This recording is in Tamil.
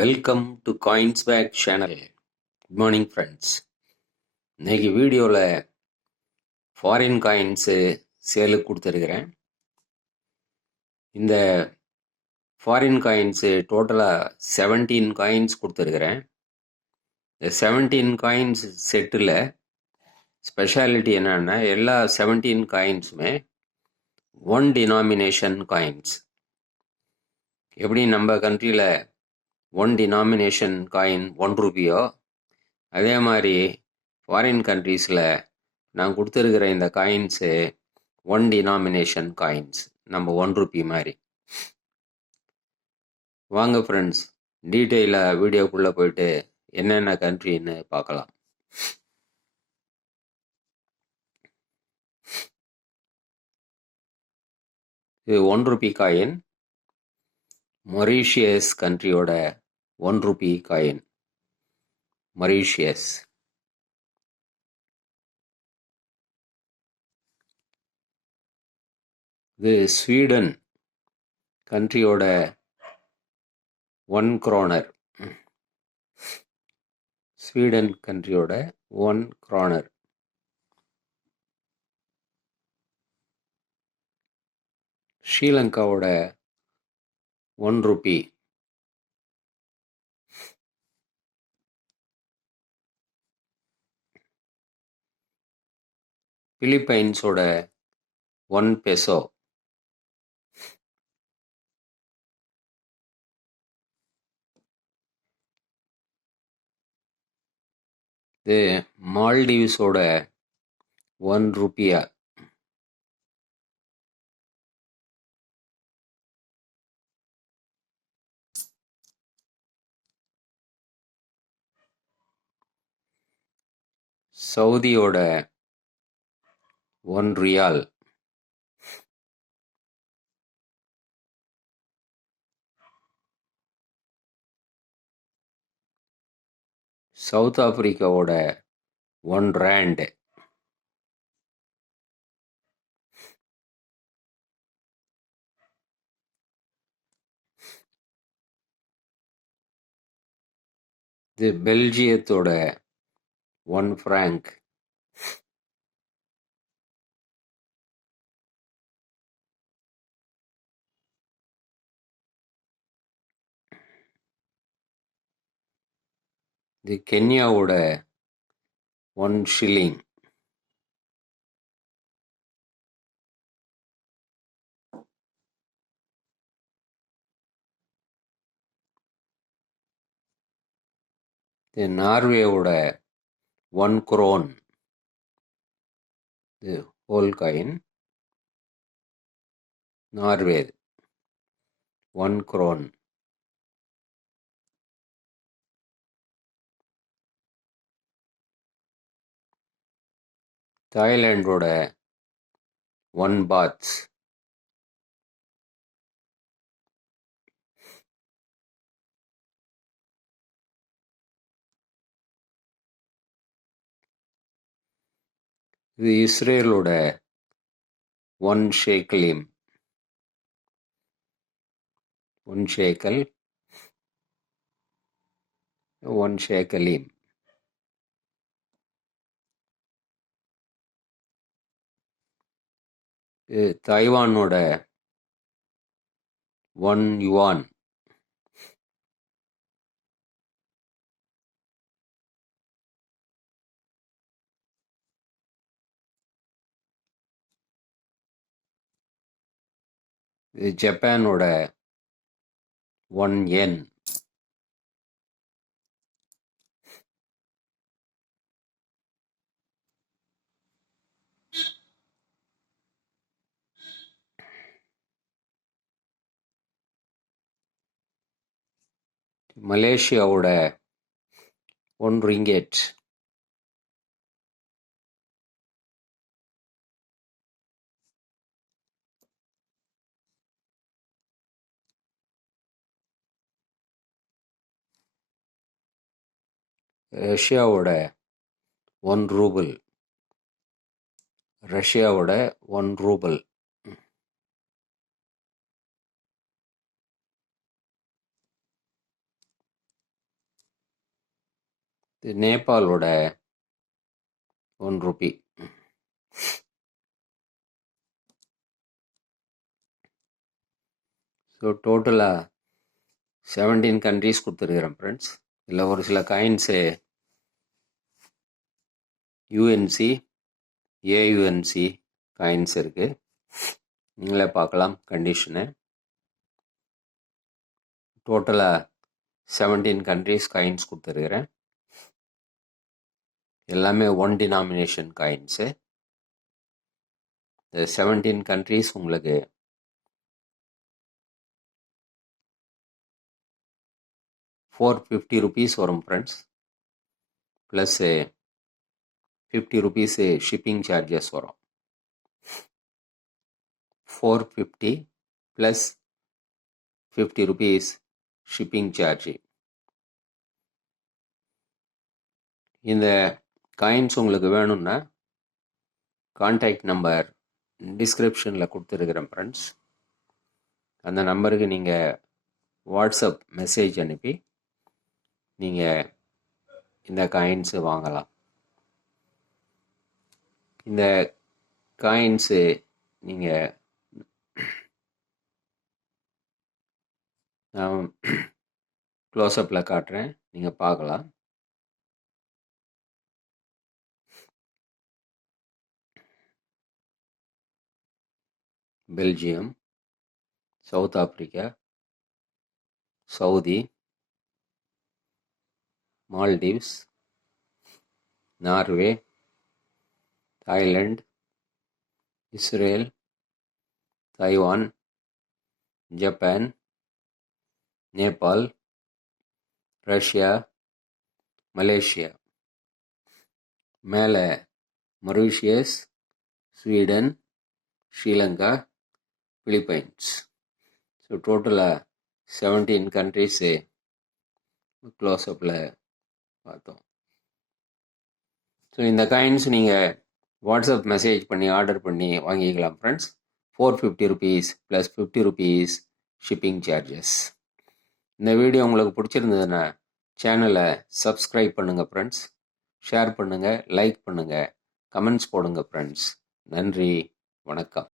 Welcome to coins pack channel. Good morning friends. இன்னைக்கு வீடியோவில் ஃபாரின் காயின்ஸு சேலுக்கு கொடுத்துருக்குறேன். இந்த ஃபாரின் காயின்ஸு டோட்டலாக 17 காயின்ஸ் கொடுத்துருக்குறேன். இந்த 17 காயின்ஸ் செட்டில் ஸ்பெஷாலிட்டி என்னன்னா, எல்லா 17 காயின்ஸுமே ஒன் டினாமினேஷன் காயின்ஸ். எப்படி நம்ம கண்ட்ரியில் ஒன் டினாமினேஷன் காயின் 1 ரூபியோ, அதே மாதிரி ஃபாரின் கண்ட்ரீஸில் நான் கொடுத்துருக்கிற இந்த காயின்ஸு ஒன் டினாமினேஷன் காயின்ஸ், நம்ம 1 ரூபி மாதிரி. வாங்க ஃப்ரெண்ட்ஸ், டீட்டெயிலாக வீடியோக்குள்ளே போயிட்டு என்னென்ன கண்ட்ரின்னு பார்க்கலாம். இது 1 ரூபி காயின், மொரீஷியஸ் கண்ட்ரியோட 1 ரூபி காயின், மொரீஷியஸ். இது ஸ்வீடன் கண்ட்ரியோட 1 kroner, ஸ்வீடன் கண்ட்ரியோட 1 kroner. ஸ்ரீலங்காவோட 1 ரூபி. பிலிப்பைன்ஸோட 1 பெசோ. இது மால்டீவ்ஸோட 1 ரூபியா. சவுதியோட 1 ரியால். South ஆப்பிரிக்காவோட 1 rand. இது பெல்ஜியத்தோட 1 franc. இது கென்யாவோட 1 shilling. இது நார்வேவோட 1 krone. இது whole coin, Norway 1 krone. தாய்லாண்டோட 1 baht. இது இஸ்ரேலோட 1 shekel. 1 shekel, 1 shekel. இது தாய்வானோட 1 yuan. இது ஜப்பானோட 1 yen. மலேசியாவோட 1 ringgit. ரஷ்யாவோட 1 ரூபிள். ரஷ்யாவோட 1 ரூபிள். இது நேபாளோட 1 ரூபி. ஸோ டோட்டலாக 17 கண்ட்ரீஸ் கொடுத்துருக்குறேன் ஃப்ரெண்ட்ஸ். இதில் ஒரு சில காயின்ஸு யூஎன்சி, ஏயுஎன்சி காயின்ஸ் இருக்குது. நீங்களே பார்க்கலாம் கண்டிஷனு. டோட்டலாக 17 கண்ட்ரீஸ் காயின்ஸ் கொடுத்துருக்குறேன். எல்லாமே 1 டினாமினேஷன் காயின்ஸு. இந்த 17 கண்ட்ரீஸ் உங்களுக்கு ₹450 வரும் friends. Plus 50 rupees shipping charges வரும். 450 ப்ளஸ் 50 ரூபீஸ் ஷிப்பிங் சார்ஜ். இந்த காயின்ஸ் உங்களுக்கு வேணும்னா கான்டாக்ட் நம்பர் டிஸ்கிரிப்ஷனில் கொடுத்துருக்குறேன் ஃப்ரெண்ட்ஸ். அந்த நம்பருக்கு நீங்கள் வாட்ஸ்அப் மெசேஜ் அனுப்பி நீங்கள் இந்த காயின்ஸு வாங்கலாம். இந்த காயின்ஸு நீங்கள் நான் க்ளோஸ்அப்பில் காட்டுறேன், நீங்கள் பார்க்கலாம். Belgium, South Africa, Saudi, Maldives, Norway, Thailand, Israel, Taiwan, Japan, Nepal, Russia, Malaysia, மேலே Mauritius, Sweden, Sri Lanka, Philippines. So டோட்டலாக 17 கண்ட்ரீஸு க்ளோஸ்அப்பில் பார்த்தோம். ஸோ இந்த காயின்ஸ் நீங்கள் வாட்ஸ்அப் மெசேஜ் பண்ணி ஆர்டர் பண்ணி வாங்கிக்கலாம் friends. ₹450 plus 50 rupees shipping charges. இந்த வீடியோ உங்களுக்கு பிடிச்சிருந்ததுன்னா சேனலை சப்ஸ்கிரைப் பண்ணுங்கள் ஃப்ரெண்ட்ஸ். ஷேர் பண்ணுங்கள், லைக் பண்ணுங்கள், கமெண்ட்ஸ் போடுங்க ஃப்ரெண்ட்ஸ். நன்றி, வணக்கம்.